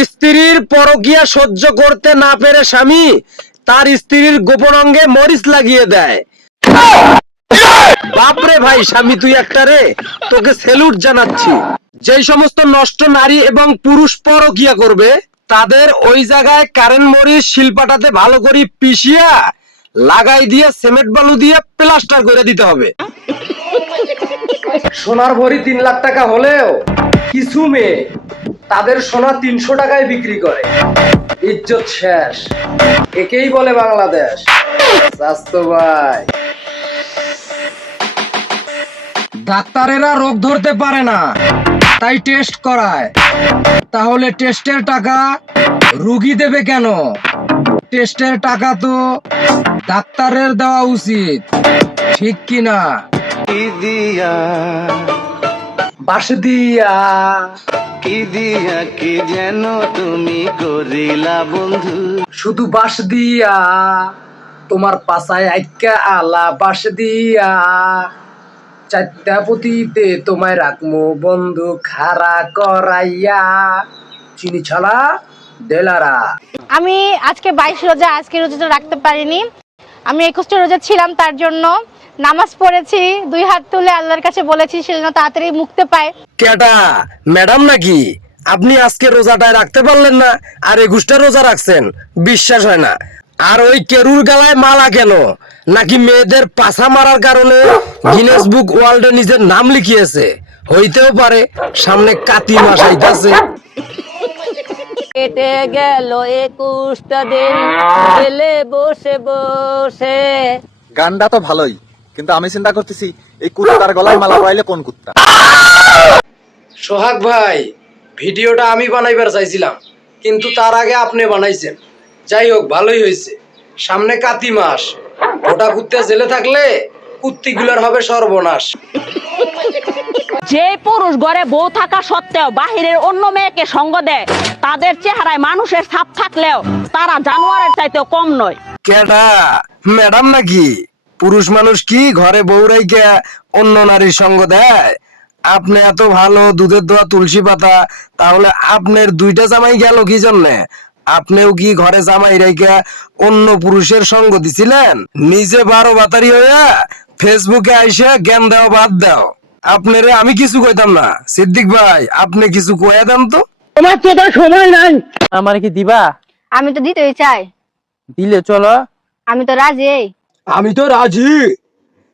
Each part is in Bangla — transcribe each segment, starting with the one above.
স্ত্রীর পরকীয়া সহ্য করতে না পেরে স্বামী তার স্ত্রীর গোপন অঙ্গে মরিচ লাগিয়ে দেয়। বাপরে ভাই স্বামী তুই একটা রে, তোকে স্যালুট জানাচ্ছি। যেই সমস্ত নষ্ট নারী এবং পুরুষ পরকীয়া করবে তাদের ওই জায়গায় কারেন্ট মরিচ শিলপাটাতে ভালো করে পিষিয়া লাগাই দিয়ে সিমেন্ট বালু দিয়ে প্লাস্টার করে দিতে হবে। সোনার ভরি 3 লাখ টাকা হলেও কিছু মেয়ে তাদের সোনা 300 টাকায় বিক্রি করে। ইজ্জত শেষ। একেই বলে বাংলাদেশ। স্বাস্থ্য ভাই, ডাক্তারেরা রোগ ধরতে পারে না, তাই টেস্ট করায়। তাহলে টেস্টের টাকা রুগী দেবে কেন? টেস্টের টাকা তো ডাক্তারের দেওয়া উচিত, ঠিক কি না? বাঁশ দিয়া কি দিয়া কি যেন তুমি করিলা বন্ধু, শুধু বাঁশ দিয়া তোমার পাছায় আইকা আলা বাঁশ দিয়া, চারটা পুঁতিতে তোমায় রাখমু বন্ধু খাড়া করাইয়া, চিনি ছাড়া দেলারা। আমি আজকে 22 রোজা, আজকে রোজাটা রাখতে পারিনি। আমি 21টা রোজা ছিলাম, তার জন্য নামাজ পড়েছি, 2 হাত তুলে আল্লাহর কাছে বলেছি সে যেন তাড়াতাড়ি মুক্তি পায়। কেডা ম্যাডাম নাকি? আপনি আজকে রোজাটায় রাখতে পারলেন না আর 21টা রোজা রাখছেন? বিশ্বাস হয় না। আর ওই কেরুর গালায় মালা কেন? নাকি মেয়েদের পাছা মারার কারণে গিনেস বুক ওয়ার্ল্ডে নিজের নাম লিখিয়েছে? হইতেও পারে, সামনে কাতি মাস আইতাছে। কেটে গেল 21টা দিন জেলে বসে বসে। গানটা তো ভালোই, কিন্তু আমি চিন্তা করতেছি এই কুত্তার গলায় মালা পরাইলে কোন কুত্তা। সোহাগ ভাই, ভিডিওটা আমি বানাইবার চাইছিলাম, কিন্তু তার আগে আপনি বানাইছেন। যাই হোক, ভালোই হয়েছে। সামনে কাতি মাস, ওটা কুত্তে জেলে থাকলে কুত্তিগুলোর হবে সর্বনাশ। যে পুরুষ ঘরে বউ থাকা সত্ত্বেও বাহিরের অন্য মেয়েকে সঙ্গ দেয়, তাদের চেহারায় মানুষের ছাপ থাকলেও তারা জানোয়ারের চাইতেও কম নয়। কেডা ম্যাডাম নাকি? পুরুষ মানুষ কি ঘরে বউ রাইখা অন্য নারীর সঙ্গ দেয়? আপনি এত ভালো দুধের দোয়া তুলসী পাতা, তাহলে আপনার 2টা জামাই গেল কি জন্যে? আপনিও কি ঘরে জামাই রাইখা অন্য পুরুষের সঙ্গ দিছিলেন? নিজে 12 বাতারি হইয়া ফেসবুকে আইসা জ্ঞান দেওয়া বাদ দাও। আপনারে আমি কিছু কইতাম না। সিদ্দিক ভাই, আপনি কিছু কইয়া দেন তো। তোমার তো সময় নাই। আমার কি দিবা? আমি তো দিতেই চাই। দিলে চলো। আমি তো রাজি। আমি তো রাজি।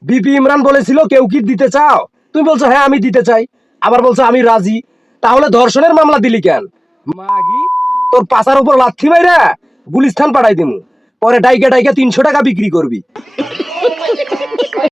বিপি ইমরান বলেছিল কেউ কি দিতে চাও? তুমি বলছো হ্যাঁ আমি দিতে চাই, আবার বলছো আমি রাজি। তাহলে ধর্ষণের মামলা দিলি কেন? মাগি, তোর পাছার উপর লাথি মাইরা গুলিস্তান পাঠাই দিমু, পরে ডাইকা ডাইকা 300 টাকা বিক্রি করবি।